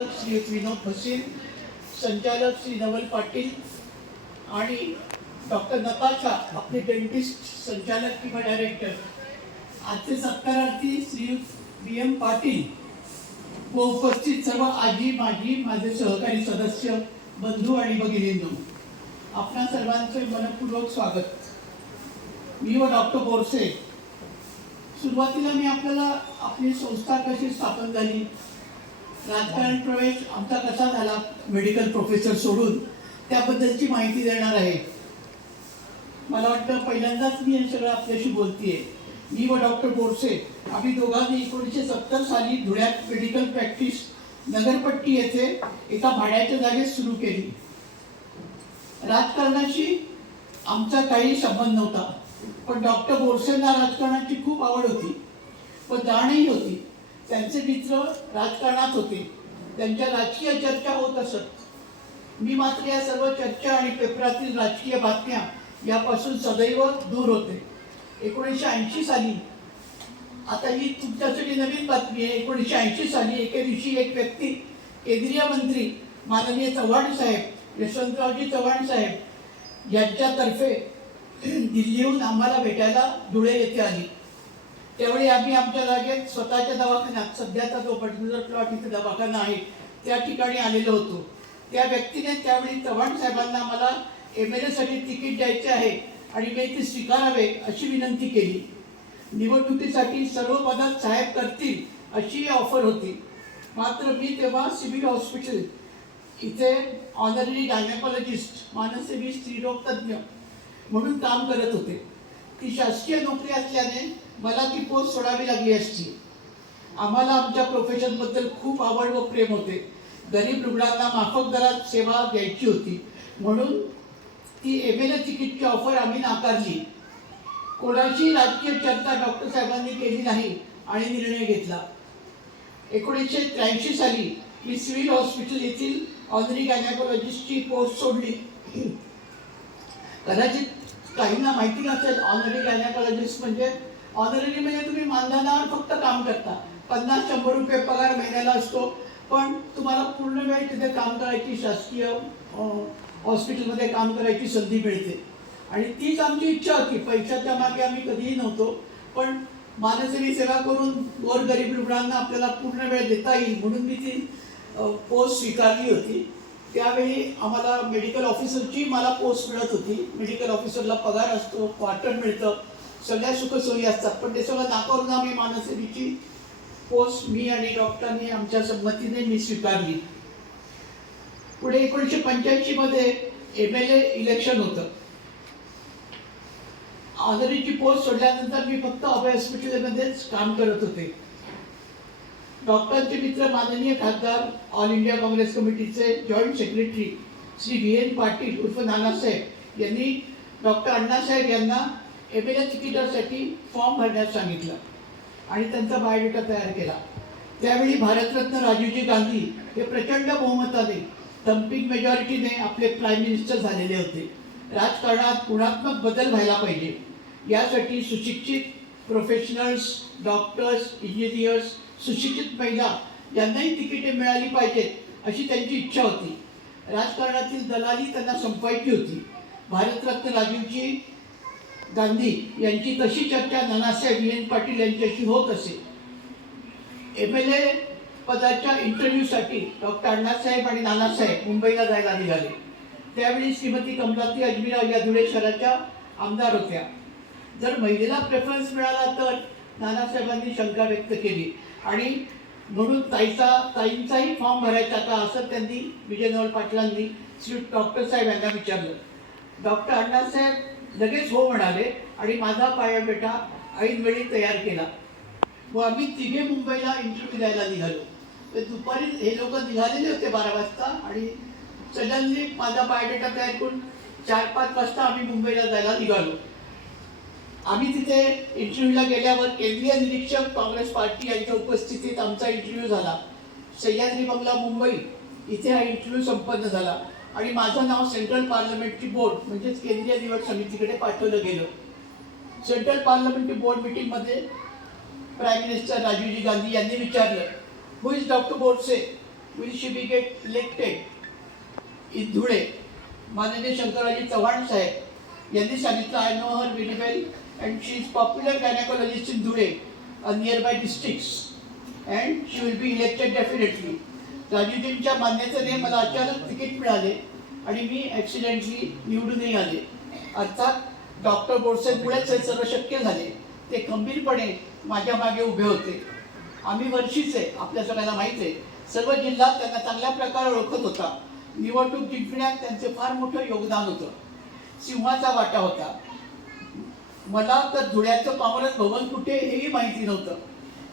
श्री विनोद भसीन संचालक श्री नवल पाटील आणि डॉक्टर नताशा आपले डेंटिस्ट संचालक किंवा डायरेक्टर आजचे सत्कारार्थी श्री बी एम पाटील व उपस्थित सर्व आजी माझी माझे सहकारी सदस्य बंधू आणि भगिनींनो आपणा सर्वांचे मनपूर्वक स्वागत. मी व डॉक्टर बोरसे. सुरुवातीला मी आपल्याला आपली संस्था कशी स्थापन झाली? राजकारण प्रवेश आमचा कसा झाला? मेडिकल प्रोफेसर सोडून त्याबद्दलची माहिती देणार आहे. मला वाटतं पहिल्यांदाच मी हे सगळं आपल्याशी बोलतेय. मी व डॉक्टर बोरसे आम्ही दोघांनी एकोणीसशे सत्तर साली धुळ्यात मेडिकल प्रॅक्टिस नगरपट्टी येथे एका भाड्याच्या जागेत सुरू केली. राजकारणाशी आमचा काही संबंध नव्हता पण डॉक्टर बोरसेंना राजकारणाची खूप आवड होती व जाणही होती. त्यांचे मित्र राजकारणात होते. त्यांच्या राजकीय चर्चा होत असत. मी मात्र या सर्व चर्चा आणि पेपरातील राजकीय बातम्या यापासून सदैव दूर होते. एकोणीसशे ऐंशी साली आता ही तुमच्यासाठी नवीन बातमी आहे. एकोणीसशे ऐंशी साली एके दिवशी एक व्यक्ती केंद्रीय मंत्री माननीय चव्हाण साहेब यशवंतरावजी चव्हाण साहेब यांच्यातर्फे दिल्लीहून आम्हाला भेटायला धुळे येथे आली. त्यावेळी आम्ही आमच्या जागेत स्वतःच्या दवाखान्यात सध्याचा जो पर्टिक्युलर प्लॉट इथे दवाखाना आहे त्या ठिकाणी आलेलो होतो. त्या व्यक्तीने त्यावेळी चव्हाण साहेबांना मला एम एल एसाठी तिकीट द्यायचे आहे आणि मी ते स्वीकारावे अशी विनंती केली. निवडणुकीसाठी सर्व पदात साहेब करतील अशी ऑफर होती. मात्र मी तेव्हा सिव्हिल हॉस्पिटल इथे ऑनरली गायनेकॉलॉजिस्ट मानसेवी स्त्रीरोग तज्ज्ञ म्हणून काम करत होते. ती शासकीय नोकरी असल्याने मला ती पोस्ट सोडावी लागली असती. आम्हाला आमच्या प्रोफेशनबद्दल खूप आवड व प्रेम होते. गरीब रुग्णांना माफक दरात सेवा द्यायची होती. म्हणून ती एम एल ए तिकीटची ऑफर आम्ही नाकारली. कोणाची राजकीय चर्चा डॉक्टर साहेबांनी केली नाही आणि निर्णय घेतला. एकोणीसशे त्र्याऐंशी साली मी सिव्हिल हॉस्पिटल येथील ऑनरी गायनाकोलॉजिस्टची पोस्ट सोडली. कदाचित काहींना माहिती नसेल ऑनरी गायनेकॉलॉजिस्ट म्हणजे ऑनररी म्हणजे तुम्ही मानधनावर फक्त काम करता. पन्नास शंभर रुपये पगार महिन्याला असतो. पण तुम्हाला पूर्ण वेळ तिथे काम करायची शासकीय हॉस्पिटलमध्ये काम करायची संधी मिळते. आणि तीच आमची इच्छा होती. पैशाच्या मागे आम्ही कधीही नव्हतो. पण मानसरी सेवा करून गोरगरीब रुग्णांना आपल्याला पूर्ण वेळ देता येईल म्हणून मी ती पोस्ट स्वीकारली होती. त्यावेळी आम्हाला मेडिकल ऑफिसरची मला पोस्ट मिळत होती. मेडिकल ऑफिसरला पगार असतो क्वार्टर मिळतं. सगळ्या सुखसोयी असतात. पण ते सगळं नाकारून आम्ही मानसेवीची पोस्ट मी आणि डॉक्टरांनी आमच्या संमतीने मी स्वीकारली. पुढे एकोणीसशे पंच्याऐंशी मध्ये एम एल ए इलेक्शन होतं. ऑनरीची पोस्ट सोडल्यानंतर मी फक्त अभय हॉस्पिटलमध्येच काम करत होते. डॉक्टरांचे मित्र माननीय खासदार ऑल इंडिया काँग्रेस कमिटीचे joint secretary Shri V N Patil उर्फ नानासाहेब यांनी डॉक्टर अण्णासाहेब यांना एम एल ए तिकिटासाठी फॉर्म भरण्यास सांगितलं आणि त्यांचा बायोडेटा तयार केला. त्यावेळी भारतरत्न राजीवजी गांधी हे प्रचंड बहुमताने थम्पिंग मेजॉरिटीने आपले प्राईम मिनिस्टर झालेले होते. राजकारणात गुणात्मक बदल व्हायला पाहिजे. यासाठी सुशिक्षित प्रोफेशनल्स डॉक्टर्स इंजिनियर्स सुशिक्षित महिला यांनाही तिकिटे मिळाली पाहिजेत अशी त्यांची इच्छा होती. राजकारणातील दलाली त्यांना संपवायची होती. भारतरत्न राजीवजी गांधी यांची तशी चर्चा नानासाहेब व्ही एन पाटील यांच्याशी होत असे. एम एल ए पदाच्या इंटरव्ह्यूसाठी डॉक्टर अण्णासाहेब आणि नानासाहेब मुंबईला जायला निघाले. त्यावेळी श्रीमती कमलाती अजमीराव या धुळे शहराच्या आमदार होत्या. जर महिलेला प्रेफरन्स मिळाला तर नानासाहेबांनी शंका व्यक्त केली. आणि म्हणून ताईचा ताईंचाही फॉर्म भरायचा का असं त्यांनी विजय नवल पाटलांनी श्री डॉक्टर साहेब यांना विचारलं. डॉक्टर अण्णासाहेब लगेच हो म्हणाले आणि माझा बायोडेटा ऐनवेळी तयार केला. व आम्ही तिघे मुंबईला इंटरव्ह्यू द्यायला निघालो. तर दुपारी हे लोक निघालेले होते बारा वाजता आणि सडनली माझा बायोडेटा तयार करून चार पाच वाजता आम्ही मुंबईला जायला निघालो. आम्ही तिथे इंटरव्ह्यूला गेल्यावर केंद्रीय निरीक्षक काँग्रेस पार्टी यांच्या उपस्थितीत आमचा इंटरव्ह्यू झाला. सह्याद्री बंगला मुंबई. इथे हा इंटरव्ह्यू संपन्न झाला. आणि माझं नाव सेंट्रल पार्लमेंटरी बोर्ड म्हणजेच केंद्रीय निवड समितीकडे पाठवलं गेलं. सेंट्रल पार्लमेंटरी बोर्ड मिटिंगमध्ये प्राईम मिनिस्टर राजीवजी गांधी यांनी विचारलं who is doctor Borse will she be get elected in Dhule माननीय शंकरराजी चव्हाण साहेब यांनी सांगितलं I know her very well and she is popular gynaecologist in Dhule nearby districts and she will be elected definitely राजूजींच्या मान्यतेने मला अचानक ticket मिळाले आणि मी accidentally निवडूनही आले. अर्थात डॉक्टर बोरसेमुळेच हे सर्व शक्य झाले. ते खंबीरपणे माझ्या मागे उभे होते. आम्ही वर्षीचे आपल्या सगळ्यांना माहीत आहे. सर्व जिल्हा त्यांना चांगल्या प्रकारे ओळखत होता. निवडणूक जिंकण्यात त्यांचे फार मोठं योगदान होतं. सिंहाचा वाटा होता. मला तर धुळ्याचं पामरस भवन कुठे हेही माहिती नव्हतं.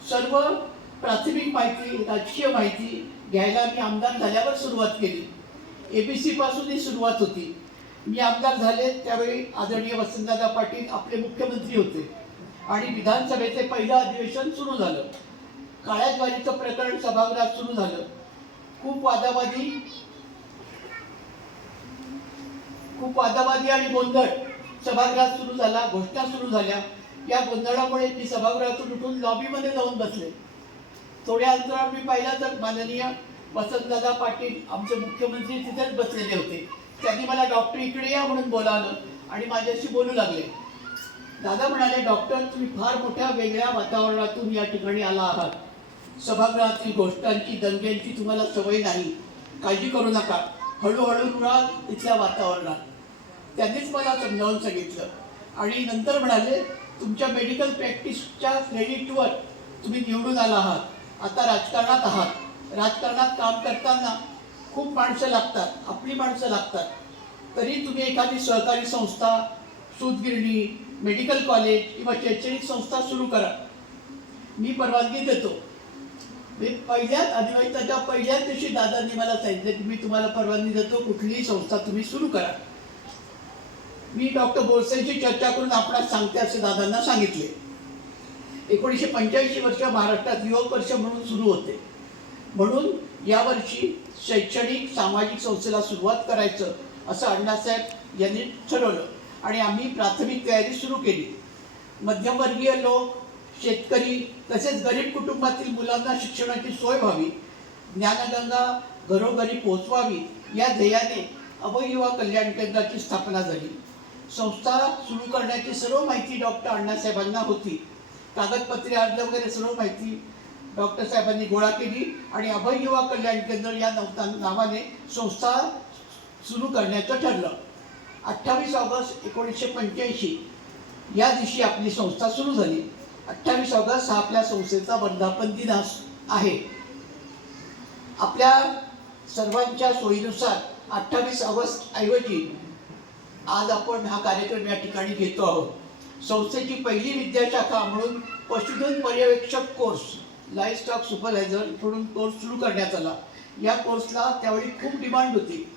सर्व प्राथमिक माहिती राजकीय माहिती घ्यायला मी आमदार झाल्यावर सुरुवात केली. ए बी सीपासूनही सुरुवात होती. मी आमदार झाले त्यावेळी आदरणीय वसंतदादा पाटील आपले मुख्यमंत्री होते. आणि विधानसभेचे पहिलं अधिवेशन सुरू झालं. काळ्या ज्वारीचं प्रकरण सभागृहात सुरू झालं. खूप वादावादी खूप वादावादी आणि गोंधळ सभागृहात सुरू झाला घोषणा सुरू झाल्या. या गोंधळामुळे मी सभागृहातून उठून लॉबीमध्ये जाऊन बसले. थोड्या अंतरावर मी पाहिलं तर माननीय वसंतदादा पाटील आमचे मुख्यमंत्री तिथेच बसलेले होते. त्यांनी मला डॉक्टर इकडे या म्हणून बोलावलं आणि माझ्याशी बोलू लागले. दादा म्हणाले डॉक्टर तुम्ही फार मोठ्या वेगळ्या वातावरणातून या ठिकाणी आला आहात. सभागृहातील गोष्टांची दंग्यांची तुम्हाला सवय नाही. काळजी करू नका. हळूहळू रुळा इथल्या वातावरणात. त्यांनीच मला समजावून सांगितलं. आणि नंतर म्हणाले तुमच्या मेडिकल प्रॅक्टिसच्या क्रेडिटवर तुम्ही निवडून आला आहात. आता राजकारणात आहात. राजकारणात काम करताना खूप माणसं लागतात आपली माणसं लागतात. तरी तुम्ही एखादी सहकारी संस्था सूतगिरणी मेडिकल कॉलेज किंवा शैक्षणिक संस्था सुरू करा. मी परवानगी देतो. मी पहिल्याच अधिवेशनाच्या पहिल्याच दिवशी दादांनी मला सांगितलं की मी तुम्हाला परवानगी देतो कुठलीही संस्था तुम्ही सुरू करा. मी डॉक्टर बोरसेंची चर्चा करून आपणास सांगते असे दादांना सांगितले. एकोणीसशे पंच्याऐंशी वर्ष महाराष्ट्रात युवक वर्ष म्हणून सुरू होते. म्हणून यावर्षी शैक्षणिक सामाजिक संस्थेला सुरुवात करायचं असं अण्णासाहेब यांनी ठरवलं. आणि आम्ही प्राथमिक तयारी सुरू केली. मध्यमवर्गीय लोक शेतकरी तसेच गरीब कुटुंबातील मुलांना शिक्षणाची सोय व्हावी ज्ञानगंगा घरोघरी पोहोचवावी या ध्येयाने अभययुवा कल्याण केंद्राची स्थापना झाली. संस्था सुरू करण्याची सर्व माहिती डॉक्टर अण्णासाहेबांना होती. कागदपत्रे अर्ज वगैरे सर्व माहिती डॉक्टर साहेबांनी गोळा केली आणि अभय युवा कल्याण केंद्र या नवता नावाने संस्था सुरू करण्याचं ठरलं. अठ्ठावीस ऑगस्ट एकोणीसशे पंच्याऐंशी या दिवशी आपली संस्था सुरू झाली. अठ्ठावीस ऑगस्ट हा आपल्या संस्थेचा वर्धापन दिन आहे. आपल्या सर्वांच्या सोयीनुसार अठ्ठावीस ऑगस्ट ऐवजी आज आपण हा कार्यक्रम या ठिकाणी घेतो आहोत. संस्थेची पहिली विद्याशाखा म्हणून पशुधन पर्यवेक्षक कोर्स लाईफ स्टॉक सुपरवायझर म्हणून कोर्स सुरू करण्यात आला. या कोर्सला त्यावेळी खूप डिमांड होती.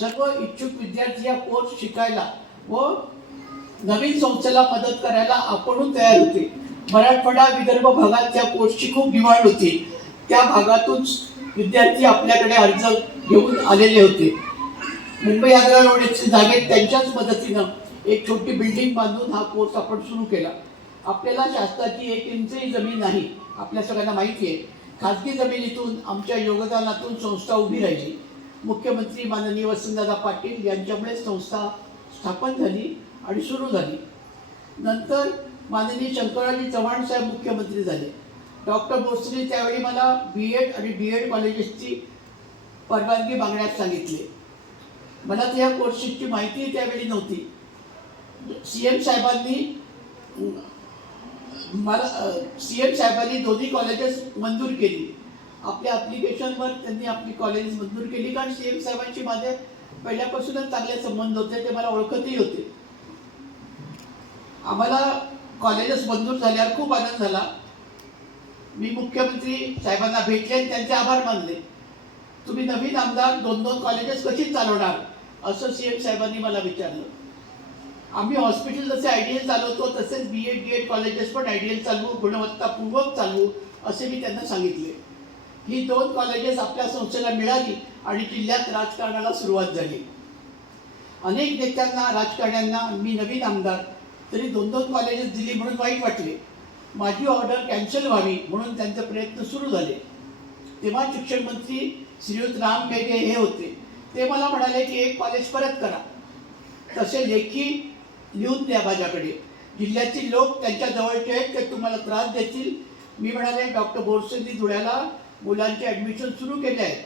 सर्व इच्छुक विद्यार्थी या कोर्स शिकायला व नवीन संस्थेला मदत करायला आपणून तयार होते. मराठवाडा विदर्भ भागात त्या कोर्सची खूप डिमांड होती. त्या भागातून विद्यार्थी आपल्याकडे अर्ज घेऊन आलेले होते. मुंबई आग्रा रोडचे जागेत त्यांच्याच मदतीनं एक छोटी बिल्डिंग बांधून हा कोर्स आपण सुरू केला. आपल्याला शासनाची एक इंचही जमीन नाही आपल्या सगळ्यांना माहिती आहे खाजगी जमिनीतून आमच्या योगदानातून संस्था उभी राहिली. मुख्यमंत्री माननीय वसंतदादा पाटील यांच्यामुळे संस्था स्थापन झाली आणि सुरू झाली. नंतर माननीय शंकरराजी चव्हाण साहेब मुख्यमंत्री झाले. डॉक्टर भोसले त्यावेळी मला बी एड आणि डी एड कॉलेजेसची परवानगी मागण्यास सांगितली. मला त्या या कोर्सेसची माहिती त्यावेळी नव्हती. सी एम साहेबांनी मला सी एम साहेबांनी दोन्ही कॉलेजेस मंजूर केली. आपल्या ॲप्लिकेशनवर त्यांनी आपली कॉलेजेस मंजूर केली कारण सी एम साहेबांची माझे पहिल्यापासूनच चांगले संबंध होते ते मला ओळखतही होते. आम्हाला कॉलेजेस मंजूर झाल्यावर खूप आनंद झाला. मी मुख्यमंत्री साहेबांना भेटले आणि त्यांचे आभार मानले. तुम्ही नवीन आमदार दोन दोन कॉलेजेस कशी चालवणार? असं सी एम साहेबांनी मला विचारलं. आम्ही हॉस्पिटल जसे आयडियल चालवतो तसेच B Ed D Ed colleges पण आयडियल चालवू गुणवत्तापूर्वक चालवू असे मी त्यांना सांगितले. ही दोन कॉलेजेस आपल्या संस्थेला मिळाली आणि जिल्ह्यात राजकारणाला सुरुवात झाली. अनेक नेत्यांना राजकारण्यांना मी नवीन आमदार तरी दोन दोन कॉलेजेस दिली म्हणून वाईट वाटले. माझी ऑर्डर कॅन्सल व्हावी म्हणून त्यांचे प्रयत्न सुरू झाले. तेव्हा शिक्षण मंत्री श्रीयुत राम मेघे हे होते. ते मला म्हणाले की एक कॉलेज परत करा. तसे लेखी लिहून द्या माझ्याकडे. जिल्ह्यातील लोक त्यांच्या जवळचे आहेत ते तुम्हाला त्रास देतील. मी म्हणाले डॉक्टर बोरसेंनी धुळ्याला मुलांचे ॲडमिशन सुरू केले आहेत.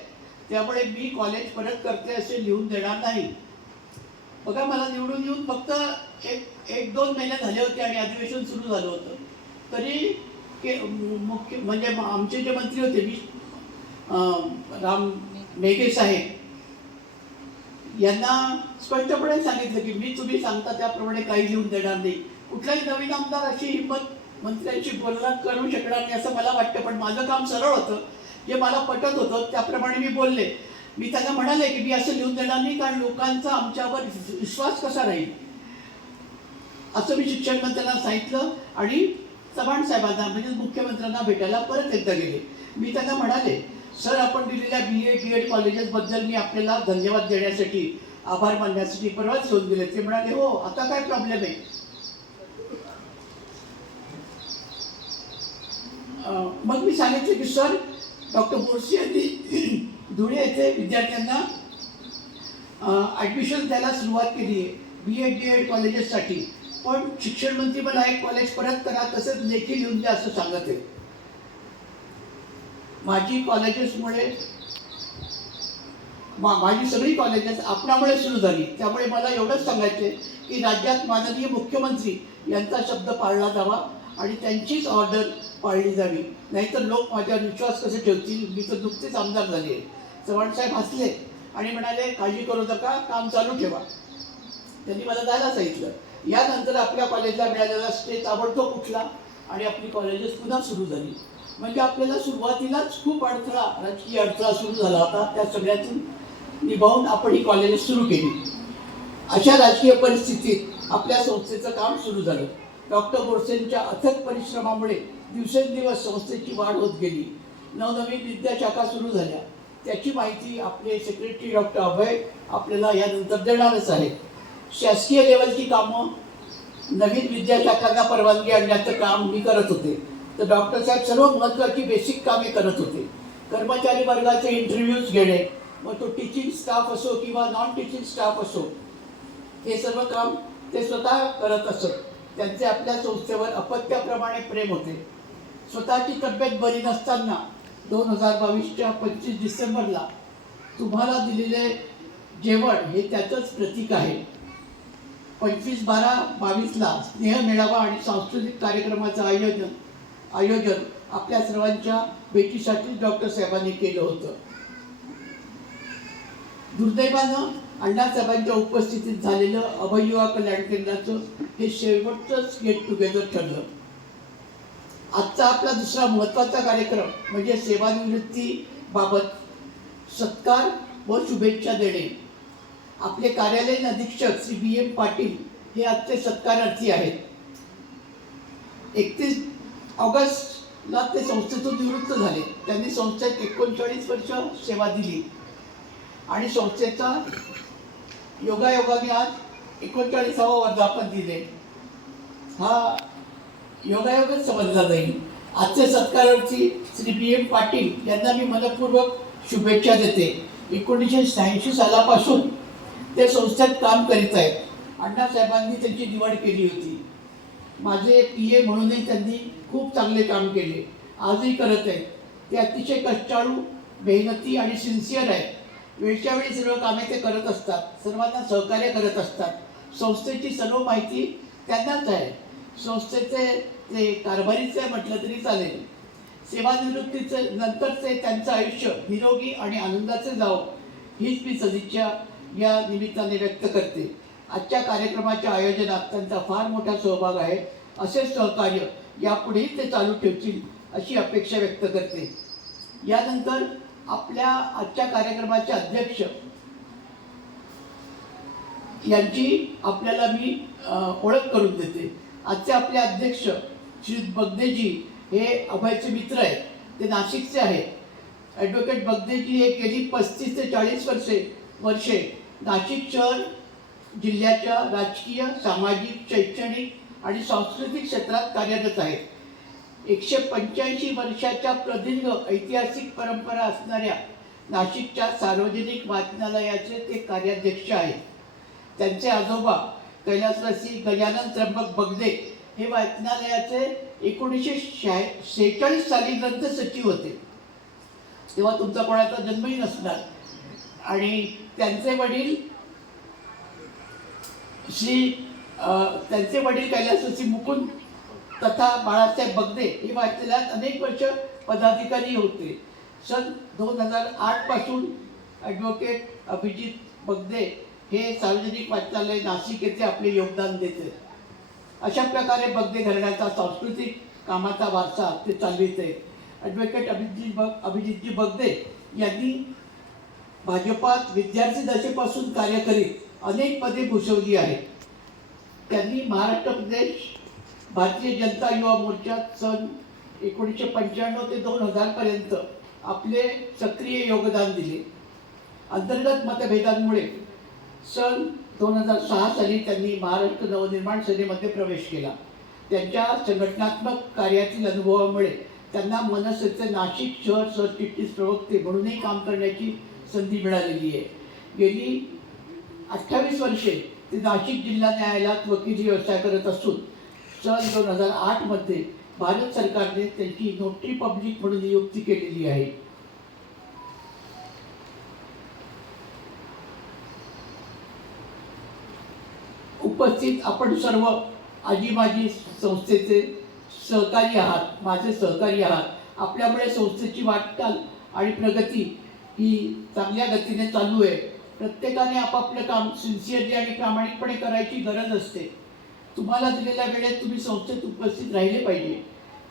त्यामुळे मी कॉलेज परत करते असे लिहून देणार नाही. बघा मला निवडून येऊन फक्त एक एक दोन महिने झाले होते आणि अधिवेशन सुरू झालं होतं. तरी के मुख्य म्हणजे म- आमचे जे मंत्री होते मी राम मेघे साहेब यांना स्पष्टपणे सांगितलं की मी तुम्ही सांगता त्याप्रमाणे काही लिहून देणार नाही. कुठलाही नवीन आमदार अशी हिंमत मंत्र्यांशी बोलणं करू शकणार नाही असं मला वाटतं. पण माझं काम सरळ होतं. जे मला पटत होतं त्याप्रमाणे मी बोलले. मी त्यांना म्हणाले की मी असं लिहून देणार नाही कारण लोकांचा आमच्यावर विश्वास कसा राहील? असं मी शिक्षण मंत्र्यांना सांगितलं आणि चव्हाण साहेबांना म्हणजे मुख्यमंत्र्यांना भेटायला परत एकदा गेले. मी त्यांना म्हणाले सर आपण दिलेल्या बी ए डी एड कॉलेजेसबद्दल मी आपल्याला धन्यवाद देण्यासाठी आभार मानण्यासाठी परवाच येऊन गेले ते म्हणाले हो आता काय प्रॉब्लेम आहे? मग मी सांगितलं की सर डॉक्टर बोरसे यांनी धुळे येथे विद्यार्थ्यांना ॲडमिशन द्यायला सुरुवात केली आहे बी एड डी एड कॉलेजेससाठी पण शिक्षण मंत्री मला एक कॉलेज परत करा तसंच लेखी लिहून द्या असं सांगत आहे माझी कॉलेजेसमुळे मा माझी सगळी कॉलेजेस आपणामुळे सुरू झाली. त्यामुळे मला एवढंच सांगायचं आहे की राज्यात माननीय मुख्यमंत्री यांचा शब्द पाळला जावा आणि त्यांचीच ऑर्डर पाळली जावी. नाहीतर लोक माझ्यावर विश्वास कसे ठेवतील? मी तर नुकतेच आमदार झाले आहे चव्हाणसाहेब हसले आणि म्हणाले काळजी करू नका काम चालू ठेवा. त्यांनी मला जायला सांगितलं. यानंतर आपल्या कॉलेजला मिळालेला स्टे ताबडतोब उठला आणि आपली कॉलेजेस पुन्हा सुरू झाली. म्हणजे आपल्याला सुरुवातीलाच खूप अडथळा राजकीय अडथळा सुरू झाला होता. त्या सगळ्यातून निभावून आपण ही कॉलेज सुरू केली. अशा राजकीय परिस्थितीत आपल्या संस्थेचं काम सुरू झालं. डॉक्टर बोरसेंच्या अथक परिश्रमामुळे दिवसेंदिवस संस्थेची वाढ होत गेली. नवनवीन विद्याशाखा सुरू झाल्या. त्याची माहिती आपले सेक्रेटरी डॉक्टर अभय आपल्याला यानंतर देणारच आहे. शासकीय लेवलची कामं नवीन विद्याशाखांना परवानगी आणण्याचं काम मी करत होते. तर डॉक्टर साहेब सर्व महत्त्वाची बेसिक कामे करत होते. कर्मचारी वर्गाचे इंटरव्ह्यूज घेणे मग तो टीचिंग स्टाफ असो किंवा नॉन टीचिंग स्टाफ असो हे सर्व काम ते स्वतः करत असत. त्यांचे आपल्या संस्थेवर अपत्याप्रमाणे प्रेम होते. स्वतःची तब्येत बरी नसताना दोन हजार बावीसच्या पंचवीस डिसेंबरला तुम्हाला दिलेले जेवण हे त्याचंच प्रतीक आहे. पंचवीस बारा बावीसला स्नेह मेळावा आणि सांस्कृतिक कार्यक्रमाचं आयोजन आयोजन आपल्या सर्वांच्या भेटीसाठी डॉक्टर साहेबांनी केलं होतं. दुर्दैवानं अण्णासाहेबांच्या उपस्थितीत झालेलं अभययुवा कल्याण केंद्राचं हे शेवटचंच गेट टुगेदर ठरलं. आजचा आपला दुसरा महत्त्वाचा कार्यक्रम म्हणजे सेवानिवृत्तीबाबत सत्कार व शुभेच्छा देणे. आपले कार्यालयीन अधीक्षक श्री बी एम पाटील हे आजचे सत्कारार्थी आहेत. एकतीस ऑगस्टला ते संस्थेतून निवृत्त झाले. त्यांनी संस्थेत एकोणचाळीस वर्ष सेवा दिली. आणि संस्थेचा योगायोगाने आज एकोणचाळीसावा वर्धापन दिले. हा योगायोगच समजला जाईल. आजचे सत्कारार्थी श्री बी एम पाटील यांना मी मनपूर्वक शुभेच्छा देते. एकोणीसशे शहाऐंशी सालापासून ते संस्थेत काम करीत आहेत. अण्णासाहेबांनी त्यांची निवड केली होती. माझे पी ए म्हणूनही त्यांनी खूप चांगले काम केले. आजही करत आहेत. ते अतिशय कष्टाळू मेहनती आणि सिन्सिअर आहेत. वेळच्या वेळी सर्व कामे ते करत असतात. सर्वांना सहकार्य करत असतात. संस्थेची सर्व माहिती त्यांनाच आहे. संस्थेचे ते कारभारीचे म्हटलं तरी चालेल. सेवानिवृत्तीचे नंतरचे त्यांचं आयुष्य निरोगी आणि आनंदाचे जावं हीच मी सदिच्छा या निमित्ताने व्यक्त करते. आजच्या कार्यक्रमाच्या आयोजनात त्यांचा फार मोठा सहभाग आहे. असे सहकार्य यापुढेही ते चालू ठेवतील अशी अपेक्षा व्यक्त करते. यानंतर आपल्या आजच्या कार्यक्रमाचे अध्यक्ष यांची आपल्याला मी ओळख करून देते. आजचे आपले अध्यक्ष श्री बगदेजी हे अभयचे मित्र आहेत. ते नाशिकचे आहेत. ॲडव्होकेट बगदेजी हे गेली पस्तीस ते चाळीस वर्षे वर्षे नाशिक शहर जिल्ह्याच्या राजकीय सामाजिक शैक्षणिक आणि सांस्कृतिक क्षेत्रात कार्यरत आहेत. एकशे पंच्याऐंशी वर्षाच्या प्रदीर्घ ऐतिहासिक परंपरा असणाऱ्या नाशिकच्या सार्वजनिक वाचनालयाचे ते कार्याध्यक्ष आहेत. त्यांचे आजोबा कैलासवासी गजानन त्र्यंबक बगदे हे वाचनालयाचे एकोणीसशे शहा सेहेचाळीस साली ग्रंथ सचिव होते. तेव्हा तुमचा कोणाचा जन्मही नसणार. आणि त्यांचे वडील श्री त्यांचे वडील कैलासवासी मुकुंद तथा बाळासाहेब बगदे हे वाचनालयात अनेक वर्ष पदाधिकारी होते. सन दोन हजार आठपासून ॲडव्होकेट अभिजित बगदे हे सार्वजनिक वाचनालय नाशिक येथे आपले योगदान देते. अशा प्रकारे बगदे घराण्याचा सांस्कृतिक कामाचा वारसा ते चालवित. आहे ॲडव्होकेट अभिजित बग अभिजितजी बगदे यांनी भाजपात विद्यार्थी दशेपासून कार्य करीत अनेक पदे भूषवली आहेत. त्यांनी महाराष्ट्र प्रदेश भारतीय जनता युवा मोर्चात सन एकोणीसशे पंच्याण्णव ते दोन हजारपर्यंत आपले सक्रिय योगदान दिले. अंतर्गत मतभेदांमुळे सन दोन हजार सहा साली त्यांनी महाराष्ट्र नवनिर्माण सेनेमध्ये प्रवेश केला. त्यांच्या संघटनात्मक कार्यातील अनुभवामुळे त्यांना मनसेचे नाशिक शहर सरचिटणीस प्रवक्ते म्हणूनही काम करण्याची संधी मिळालेली आहे. गेली अठ्ठावीस वर्षे ते नाशिक जिल्हा न्यायालयात वकिली व्यवसाय करत असून सन दोन हजार आठमध्ये भारत सरकारने त्यांची नोटरी पब्लिक म्हणून नियुक्ती केलेली आहे. उपस्थित आपण सर्व आजीबाजी संस्थेचे सहकारी आहात माझे सहकारी आहात. आपल्यामुळे संस्थेची वाटचाल आणि प्रगती ही चांगल्या गतीने चालू आहे. प्रत्येकाने आपापलं काम सिन्सिअरली आणि प्रामाणिकपणे करायची गरज असते. तुम्हाला दिलेल्या वेळेत तुम्ही संस्थेत उपस्थित राहिले पाहिजे.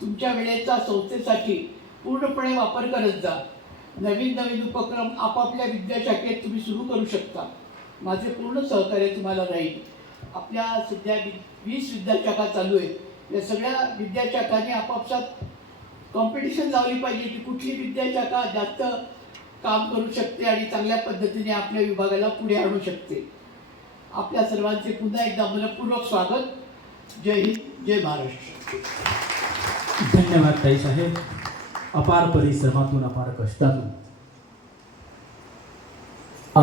तुमच्या वेळेचा संस्थेसाठी पूर्णपणे वापर करत जा. नवीन नवीन उपक्रम आपापल्या विद्याशाखेत तुम्ही सुरू करू शकता. माझे पूर्ण सहकार्य तुम्हाला राहील. आपल्या सध्या वीस विद्याशाखा चालू आहेत. या सगळ्या विद्याशाखांनी आपापसात कॉम्पिटिशन लावली पाहिजे की कुठली विद्याशाखा जास्त काम करू शकते आणि चांगल्या पद्धतीने आपल्या विभागाला पुढे आणू शकते. आपल्या सर्वांचे पुन्हा एकदा मनपूर्वक स्वागत. जय हिंद जय महाराष्ट्र. धन्यवाद ताई साहेब अपार परिश्रमातून अपार कष्टातून.